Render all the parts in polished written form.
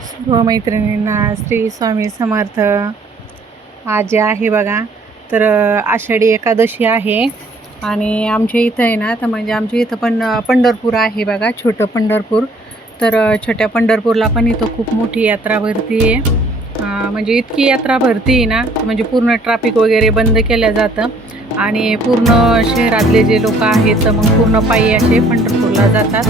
सर्व मैत्रिणींना श्री स्वामी समर्थ. आज जे आहे बघा तर आषाढी एकादशी आहे आणि आमच्या इथं आहे ना, तर म्हणजे आमच्या इथं पण पंढरपूर आहे बघा, छोटं पंढरपूर. तर छोट्या पंढरपूरला पण इथं खूप मोठी यात्रा भरती आहे. म्हणजे इतकी यात्रा भरती आहे ना, म्हणजे पूर्ण ट्रॅफिक वगैरे बंद केलं जातं आणि पूर्ण शहरातले जे लोक आहेत तर मग पूर्ण पायी असे पंढरपूरला जातात.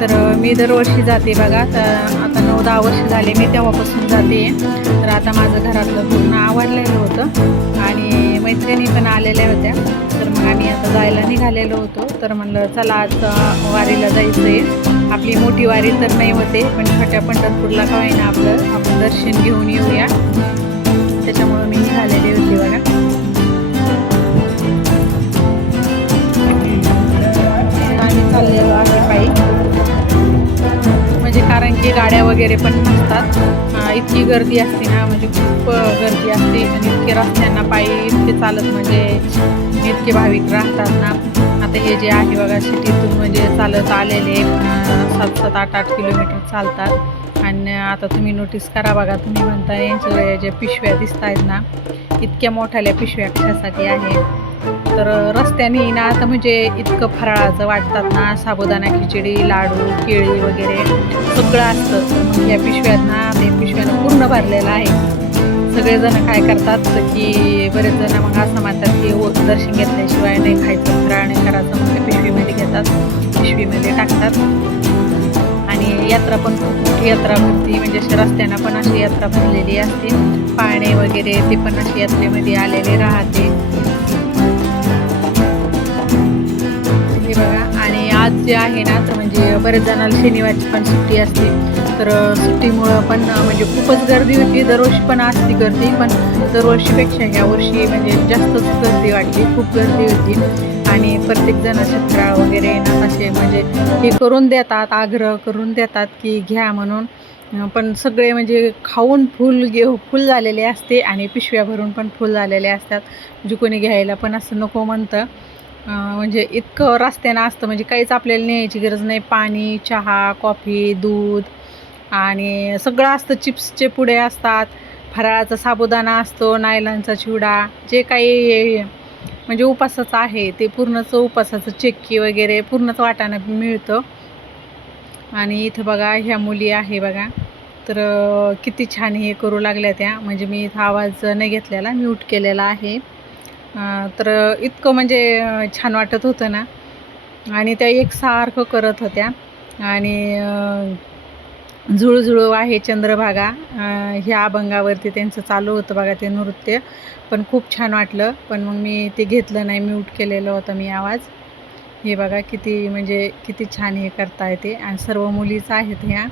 तर मी दरवर्षी जाते बघा. तर आता 9-10 वर्ष झाले मी तेव्हापासून जाते. तर आता माझं घरातलं पूर्ण आवरलेलं होतं आणि मैत्रिणी पण आलेल्या होत्या. तर मग आम्ही आता जायला निघालेलो होतो. तर म्हणलं चला आज वारीला जायचं आहे. आपली मोठी वारी तर नाही होते, पण छोट्या पंढरपूरला का होईना आपण दर्शन घेऊन येऊया. त्याच्यामुळं मी निघालेले होते बघा. आम्ही चाललेलो आहे पायी, म्हणजे कारण की गाड्या वगैरे पण नसतात. इतकी गर्दी असते ना, म्हणजे खूप गर्दी असते आणि इतके रस्त्यांना पायी इतके चालत, म्हणजे इतके भाविक राहतात ना. आता हे जे आहे बघा सिटीतून म्हणजे चालत आलेले 7-7, 8-8 किलोमीटर चालतात. आणि आता तुम्ही नोटीस करा बघा, तुम्ही म्हणता यांच्या ज्या पिशव्या दिसत आहेत ना, इतक्या मोठ्याल्या पिशव्या कशासाठी आहे. तर रस्त्याने ना आता म्हणजे इतकं फराळाचं वाटतात ना, साबुदाणा खिचडी, लाडू, केळी वगैरे सगळं असतं. तर मग या पिशव्यात ना, ते पिशव्यानं पूर्ण भरलेलं आहे. सगळेजण काय करतात की बरेच जण मग असं म्हणतात की दर्शन घेतल्याशिवाय नाही खायचं, फराळ नाही करायचं. मग ते पिशवीमध्ये घेतात, पिशवीमध्ये टाकतात. आणि यात्रा पण खूप मोठी यात्रा भरती, म्हणजे अशी रस्त्यानं पण अशी यात्रा भरलेली असते. पाळणे वगैरे ते पण अशी यात्रेमध्ये आलेले राहते. हे बघा. आणि आज जे आहे ना, तर म्हणजे बरेच जणांना शनिवारची पण सुट्टी असते. तर सुट्टीमुळं पण म्हणजे खूपच गर्दी होती. दरवर्षी पण असती गर्दी, पण दरवर्षीपेक्षा ह्या वर्षी म्हणजे जास्तच गर्दी वाटली, खूप गर्दी होती. आणि प्रत्येकजण असे फराळ वगैरे ना असे म्हणजे हे करून देतात, आग्रह करून देतात की घ्या म्हणून. पण सगळे म्हणजे खाऊन फुल झालेले असते आणि पिशव्या भरून पण फुल झालेले असतात. म्हणजे कोणी घ्यायला पण असं नको म्हणतं. म्हणजे इतकं रस्त्यानं असतं, म्हणजे काहीच आपल्याला न्यायची गरज नाही. पाणी, चहा, कॉफी, दूध आणि सगळं असतं. चिप्सचे पुडे असतात, फराळाचा साबुदाणा असतो, नायलॉनचा चिवडा, जे काही म्हणजे उपासाचं आहे ते पूर्णचं उपासाचं चिक्की वगैरे पूर्णच वाटाणं मिळतं. आणि इथं बघा ह्या मुली आहे बघा, तर किती छान हे करू लागल्या त्या. म्हणजे मी इथं आवाज नाही घेतलेला, म्यूट केलेला आहे. तर इतकं म्हणजे छान वाटत होतं ना. आणि त्या एकसारखं करत होत्या. आणि झुळझुळू आहे चंद्रभागा, ह्या अभंगावरती त्यांचं चालू होतं बघा ते नृत्य. पण खूप छान वाटलं, पण मग मी ते घेतलं नाही, म्यूट केलेलं होतं मी आवाज. हे बघा किती म्हणजे किती छान हे करता येते आणि सर्व मुलीच आहेत ह्या.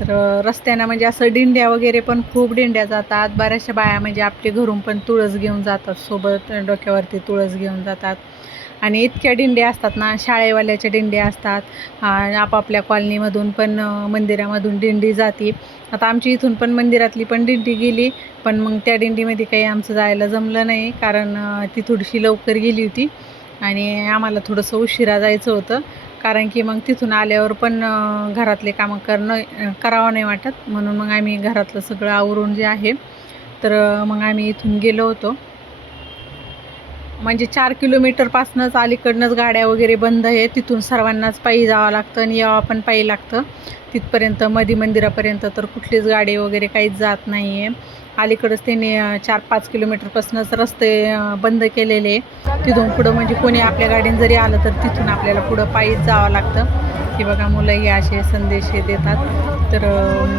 तर रस्त्यानं म्हणजे असं दिंड्या वगैरे पण खूप दिंड्या जातात. बऱ्याचशा बाया म्हणजे आपले घरून पण तुळस घेऊन जातात, सोबत डोक्यावरती तुळस घेऊन जातात. आणि इतक्या दिंड्या असतात ना, शाळेवाल्याच्या दिंड्या असतात. आपापल्या कॉलनीमधून पण मंदिरामधून दिंडी जाते. आता आमची इथून पण मंदिरातली पण दिंडी गेली, पण मग त्या दिंडीमध्ये काही आमचं जायला जमलं नाही, कारण ती थोडीशी लवकर गेली होती आणि आम्हाला थोडंसं उशिरा जायचं होतं. कारण की मग तिथून आल्यावर पण घरातले कामं करावं नाही वाटत, म्हणून मग आम्ही घरातलं सगळं आवरून जे आहे तर मग आम्ही इथून गेलो होतो. म्हणजे 4 किलोमीटरपासूनच अलीकडनंच गाड्या वगैरे बंद आहे. तिथून सर्वांनाच पायी जावं लागतं आणि यावं पण पायी लागतं तिथपर्यंत. मंदिरापर्यंत तर कुठलीच गाडी वगैरे काहीच जात नाही आहे. अलीकडंच त्यांनी 4-5 किलोमीटरपासूनच रस्ते बंद केलेले. तिथून पुढं म्हणजे कोणी आपल्या गाडीने जरी आलं तर तिथून आपल्याला पुढं पायीच जावं लागतं. हे बघा मुलं हे असे संदेश हे देतात. तर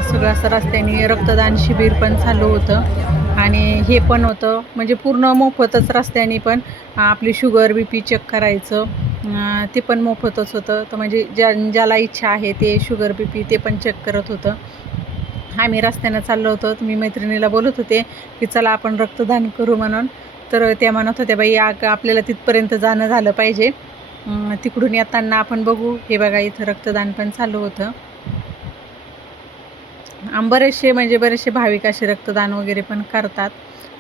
सगळं असं रस्त्याने रक्तदान शिबिर पण चालू होतं आणि हे पण होतं, म्हणजे पूर्ण मोफतच रस्त्याने पण आपली शुगर BP चेक करायचं, ते पण मोफतच होतं. तर म्हणजे ज्याला इच्छा आहे ते शुगर BP ते पण चेक करत होतं. आम्ही रस्त्यानं चाललो होतो, तर मी मैत्रिणीला बोलत होते की चला आपण रक्तदान करू म्हणून. तर त्या म्हणत होत्या बाई आपल्याला तिथपर्यंत जाणं झालं पाहिजे, तिकडून येताना आपण बघू. हे बघा इथं रक्तदान पण चालू होतं. बरेचसे भाविक असे रक्तदान वगैरे पण करतात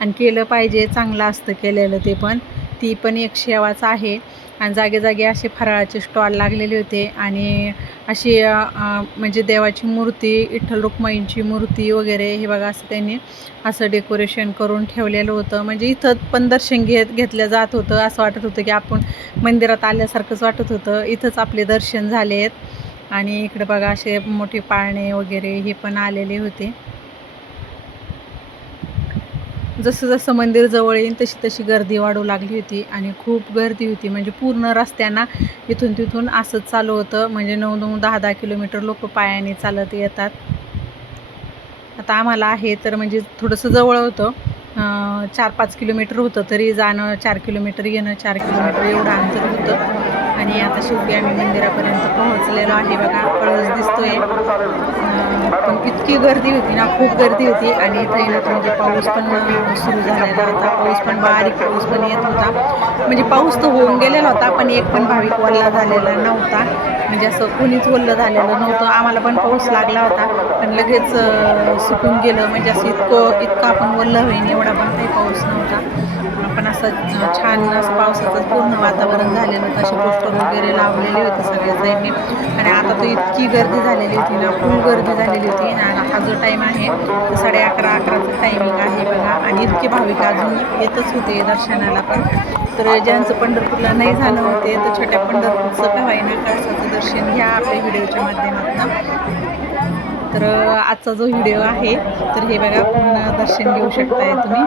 आणि केलं पाहिजे, चांगलं असतं केलेलं ते पण. ती पण एक सेवाच आहे. आणि जागे जागे असे फराळाचे स्टॉल लागलेले होते आणि अशी म्हणजे देवाची मूर्ती, विठ्ठल रुक्माईंची मूर्ती वगैरे हे बघा असं त्यांनी असं डेकोरेशन करून ठेवलेलं होतं. म्हणजे इथं पण दर्शन घेतलं जात होतं. असं वाटत होतं की आपण मंदिरात आल्यासारखंच वाटत होतं. इथंच आपले दर्शन झाले आहेत आणि इकडे बघा असे मोठे पाळणे वगैरे हे पण आलेले होते. जसं जसं मंदिर जवळ येईल तशी तशी गर्दी वाढू लागली होती आणि खूप गर्दी होती. म्हणजे पूर्ण रस्त्यांना इथून तिथून असंच चालू होतं. म्हणजे 9-9, 10-10 किलोमीटर लोक पायाने चालत येतात. आता आम्हाला आहे तर म्हणजे थोडंसं जवळ होतं, 4-5 किलोमीटर होतं, तरी जाणं 4 किलोमीटर, येणं 4 किलोमीटर एवढं अंतर होतं. आणि आता शेवटी आम्ही मंदिरापर्यंत पोहोचलेलो आहे. बघा कळस दिसतोय. पण इतकी गर्दी होती ना, खूप गर्दी होती. आणि इथं येण्यात म्हणजे पाऊस पण सुरू झालेला होता. पाऊस पण बारीक पाऊस पण येत होता. म्हणजे पाऊस तर होऊन गेलेला होता, पण एक पण भाविक वल्ला झालेला नव्हता. म्हणजे असं कोणीच वल्लं झालेलं नव्हतं. आम्हाला पण पाऊस लागला होता, पण लगेच सुकून गेलं. म्हणजे असं इतकं आपण वल्लं होईन एवढा पण काही पाऊस नव्हता. पण असं छान असं पावसाचं पूर्ण वातावरण झालेलं होतं. असे पोस्टर वगैरे लावलेले होते सगळ्या साईडने. आणि आता तर इतकी गर्दी झालेली होती ना, फुल गर्दी झालेली होती. आणि हा जो टाईम आहे तर 11:30-11चं टायमिंग आहे बघा. आणि इतके भाविक अजून येतच होते दर्शनाला पण. तर ज्यांचं पंढरपूरला नाही झालं होते तर छोट्या पंढरपूरचं का होईना कळसाचं दर्शन घ्या आपल्या व्हिडिओच्या माध्यमातून. तर आजचा जो व्हिडिओ आहे तर हे बघा पूर्ण दर्शन घेऊ शकताय तुम्ही.